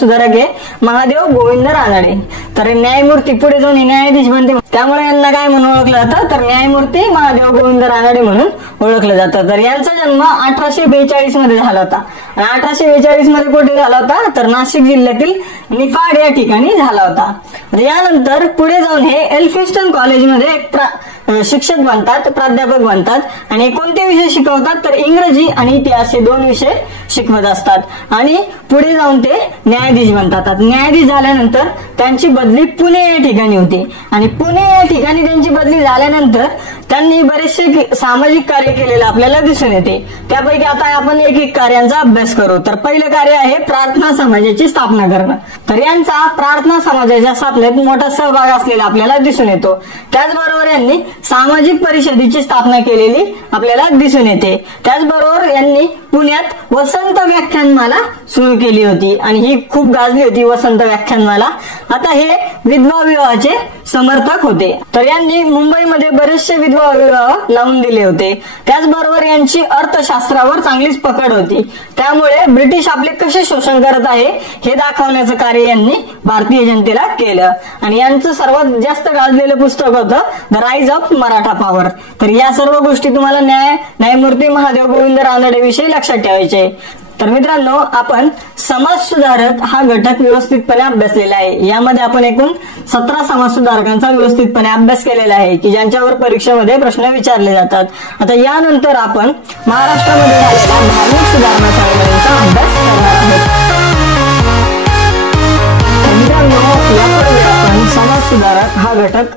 सुधारक आहे महादेव गोविंद रानडे। तर न्यायमूर्ती पुढे जाऊन न्यायाधीश बनते, त्यामुळे यांना काय म्हणून ओळखलं जातं तर न्यायमूर्ती महादेव गोविंद रानडे म्हणून ओळखलं जातं। तर यांचा जन्म 1842 मध्ये झाला होता आणि 1842 मध्ये कुठे झाला होता तर नाशिक जिल्ह्यातील निफाड या ठिकाणी झाला होता। यानंतर पुढे जाऊन हे एल्फिन्स्टन कॉलेजमध्ये एक शिक्षक बनतात, प्राध्यापक बनतात आणि कोणते विषय शिकवतात तर इंग्रजी आणि इतिहास हे 2 विषय शिकवत असतात आणि पुढे जाऊन ते न्यायाधीश बनतात। न्यायाधीश झाल्यानंतर त्यांची बदली पुणे या ठिकाणी होती आणि पुणे या ठिकाणी त्यांची बदली झाल्यानंतर त्यांनी बरेचसे सामाजिक कार्य केलेलं आपल्याला दिसून येते। त्यापैकी आता आपण एक कार्यांचा अभ्यास करू। तर पहिलं कार्य आहे प्रार्थना समाजाची स्थापना करणं। तर यांचा प्रार्थना समाजाच्या स्थापनेत मोठा सहभाग असलेला आपल्याला दिसून येतो। त्याचबरोबर यांनी सामाजिक परिषदेची स्थापना केलेली आपल्याला दिसून येते। त्याचबरोबर यांनी पुण्यात वसंत व्याख्यानमाला सुरू केली होती आणि ही खूप गाजली होती वसंत व्याख्यानमाला। आता हे विधवा विवाहाचे समर्थक होते। तर यांनी मुंबईमध्ये बरेचसे विधवा विवाह लावून दिले होते। त्याचबरोबर यांची अर्थशास्त्रावर चांगलीच पकड होती, त्यामुळे ब्रिटिश आपले कसे शोषण करत आहे हे दाखवण्याचं कार्य यांनी भारतीय जनतेला केलं आणि यांचं सर्वात जास्त गाजलेलं पुस्तक होतं the rise of Maratha power. तर या सर्व गोष्टी तुम्हाला न्यायमूर्ती महादेव गोविंद रानडे विषयी लक्षात ठेवायचे। तर मित्रांनो, आपण समाज सुधारक हा घटक व्यवस्थितपणे अभ्यासलेला आहे। यामध्ये आपण एकूण 17 समाज सुधारकांचा व्यवस्थितपणे अभ्यास केलेला आहे की ज्यांच्यावर परीक्षेमध्ये प्रश्न विचारले जातात। आता यानंतर आपण महाराष्ट्रामध्ये झालेल्या धार्मिक सुधारणा चळवळींचा अभ्यास करणार आहोत। मित्रांनो, यापूर्वी आपण समाज सुधारक हा घटक